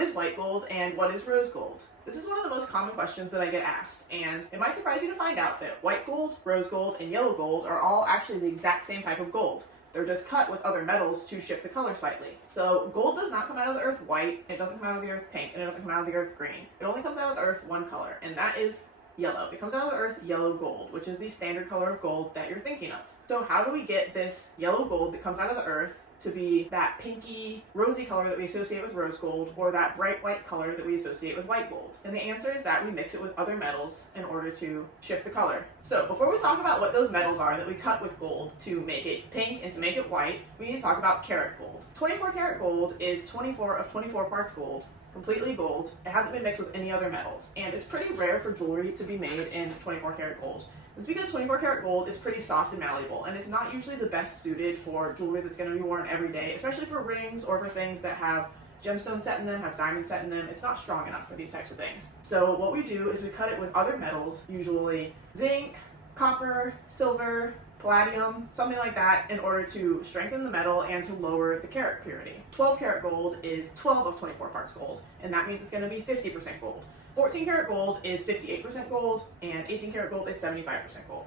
What is white gold and what is rose gold? This is one of the most common questions that I get asked, and it might surprise you to find out that white gold, rose gold, and yellow gold are all actually the exact same type of gold. They're just cut with other metals to shift the color slightly. So gold does not come out of the earth white, it doesn't come out of the earth pink, and it doesn't come out of the earth green. It only comes out of the earth one color, and that is yellow. It comes out of the earth yellow gold, which is the standard color of gold that you're thinking of. So how do we get this yellow gold that comes out of the earth to be that pinky, rosy color that we associate with rose gold, or that bright white color that we associate with white gold? And the answer is that we mix it with other metals in order to shift the color. So before we talk about what those metals are that we cut with gold to make it pink and to make it white, we need to talk about karat gold. 24 karat gold is 24 of 24 parts gold, completely gold. It hasn't been mixed with any other metals, and it's pretty rare for jewelry to be made in 24 karat gold. It's because 24 karat gold is pretty soft and malleable, and it's not usually the best suited for jewelry that's going to be worn every day, especially for rings or for things that have gemstones set in them, have diamonds set in them. It's not strong enough for these types of things. So what we do is we cut it with other metals, usually zinc, copper, silver, palladium, something like that, in order to strengthen the metal and to lower the karat purity. 12 karat gold is 12 of 24 parts gold, and that means it's going to be 50% gold. 14 karat gold is 58% gold, and 18 karat gold is 75% gold.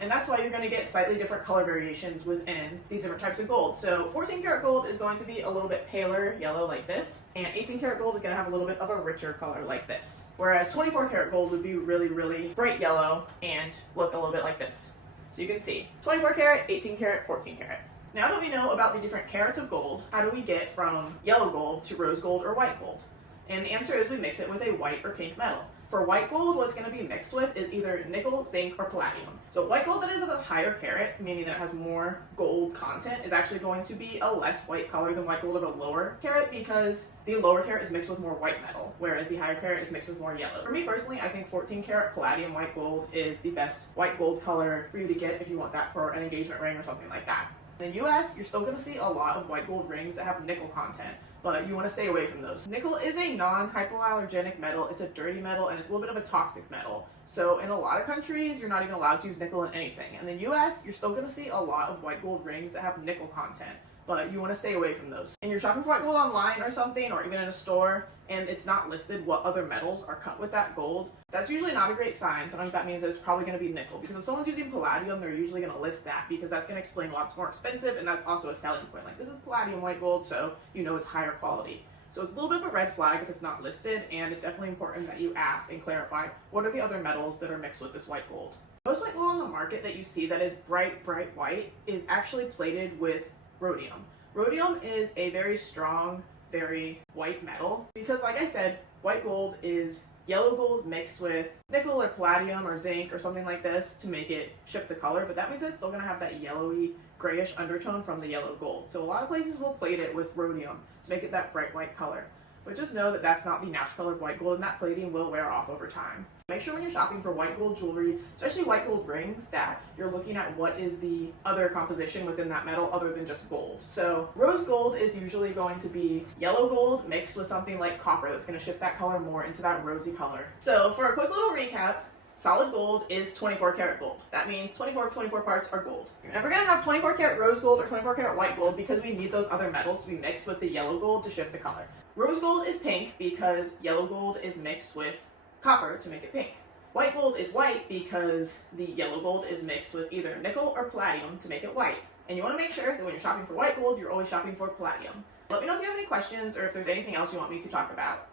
And that's why you're going to get slightly different color variations within these different types of gold. So 14 karat gold is going to be a little bit paler yellow like this, and 18 karat gold is going to have a little bit of a richer color like this. Whereas 24 karat gold would be really, really bright yellow and look a little bit like this. So you can see 24 karat, 18 karat, 14 karat. Now that we know about the different carats of gold, how do we get from yellow gold to rose gold or white gold? And the answer is we mix it with a white or pink metal. For white gold, what's going to be mixed with is either nickel, zinc, or palladium. So white gold that is of a higher carat, meaning that it has more gold content, is actually going to be a less white color than white gold of a lower carat, because the lower carat is mixed with more white metal, whereas the higher carat is mixed with more yellow. For me personally, I think 14 karat palladium white gold is the best white gold color for you to get if you want that for an engagement ring or something like that. In the US, you're still going to see a lot of white gold rings that have nickel content, but you want to stay away from those. Nickel is a non-hypoallergenic metal. It's a dirty metal, and it's a little bit of a toxic metal. So in a lot of countries, you're not even allowed to use nickel in anything. In the US, you're still going to see a lot of white gold rings that have nickel content, but you want to stay away from those. And you're shopping for white gold online or something, or even in a store, and it's not listed what other metals are cut with that gold, that's usually not a great sign. Sometimes that means that it's probably going to be nickel, because if someone's using palladium, they're usually going to list that, because that's going to explain why it's more expensive, and that's also a selling point. Like, this is palladium white gold, so you know it's higher quality. So it's a little bit of a red flag if it's not listed, and it's definitely important that you ask and clarify what are the other metals that are mixed with this white gold. Most white gold on the market that you see that is bright, bright white is actually plated with rhodium. Rhodium is a very strong, very white metal, because like I said, white gold is yellow gold mixed with nickel or palladium or zinc or something like this to make it shift the color, but that means it's still going to have that yellowy, grayish undertone from the yellow gold. So a lot of places will plate it with rhodium to make it that bright white color. But just know that that's not the natural color of white gold, and that plating will wear off over time. Make sure when you're shopping for white gold jewelry, especially white gold rings, that you're looking at what is the other composition within that metal other than just gold. So rose gold is usually going to be yellow gold mixed with something like copper that's going to shift that color more into that rosy color. So for a quick little recap, solid gold is 24 karat gold. That means 24 of 24 parts are gold. You're never going to have 24 karat rose gold or 24 karat white gold because we need those other metals to be mixed with the yellow gold to shift the color. Rose gold is pink because yellow gold is mixed with copper to make it pink. White gold is white because the yellow gold is mixed with either nickel or palladium to make it white. And you want to make sure that when you're shopping for white gold, you're always shopping for palladium. Let me know if you have any questions or if there's anything else you want me to talk about.